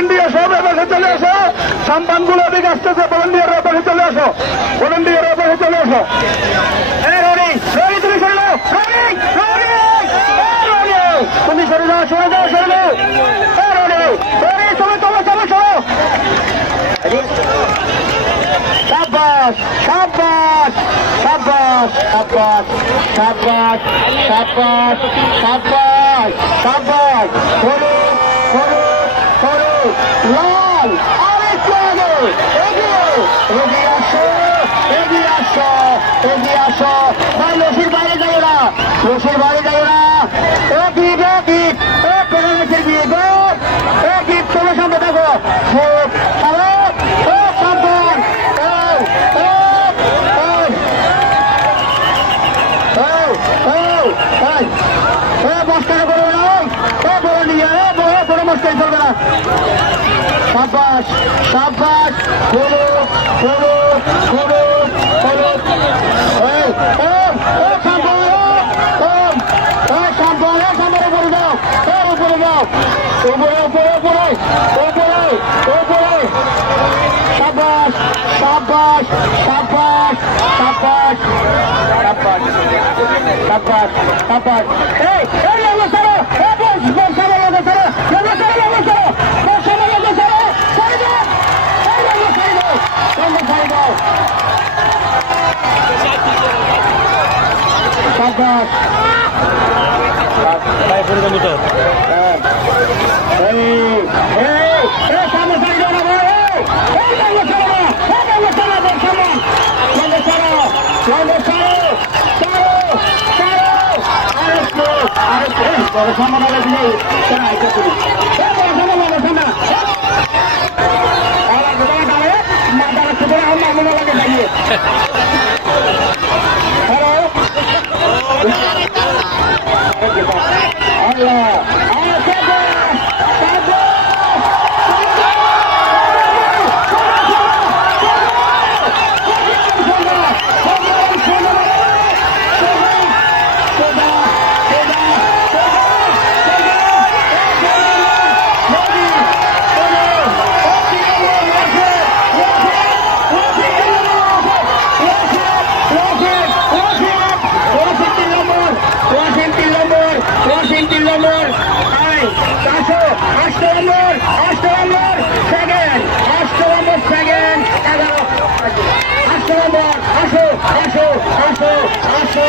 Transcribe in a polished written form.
Volunteer সব এবার চলে আসো, সাম্পানগুলো এদিকে আসতেছে, ভলেন্টিয়ার এবার চলে আসো, ভলেন্টিয়ার এবার চলে আসো। তুমি সরে যাও, তুমি সরে যাও, সরে যাও, সরে যাও, চলো চলো চলো চলো। সাব্বাস সাব্বাস সাব্বাস সাব্বাস সাব্বাস সাব্বাস সাব্বাস সাব্বাস, হলুদ হলুদ হলুদ লাল, আরেকটু আগে, এগিয়ে এগিয়ে আসো, এগিয়ে আসো, এগিয়ে আসো। ভাই লসির বাইরে যাবে না, লসির বাইরে যাবে না। ও গিট, ও গিট, ও পেনাল্টির গিট, ও গিট, তোমার সামনে দেখো, ও সাবধান, মস্কারা করবে না, ও বলে নিয়ে কোনো মস্কারি চলবে না। সাব্বাস সাব্বাস, হলুদ হলুদ হলুদ হলুদ, উপরে উপরে উপরে উপরে উপরে, সাব্বাস সাব্বাস সাব্বাস সাব্বাস সাব্বাস সাব্বাস সাব্বাস। এই লোক ছাড়ো, বর্ষার লোক ছাড়ো, লোক ছাড়ো, লোক ছাড়ো, বর্ষার লোক ছাড়ো, ছাড়ি দাও, এই লোক ছাড়ি দাও, তোমরা ছাড়ি দাও। সাব্বাস আসো আসো আসো আসো।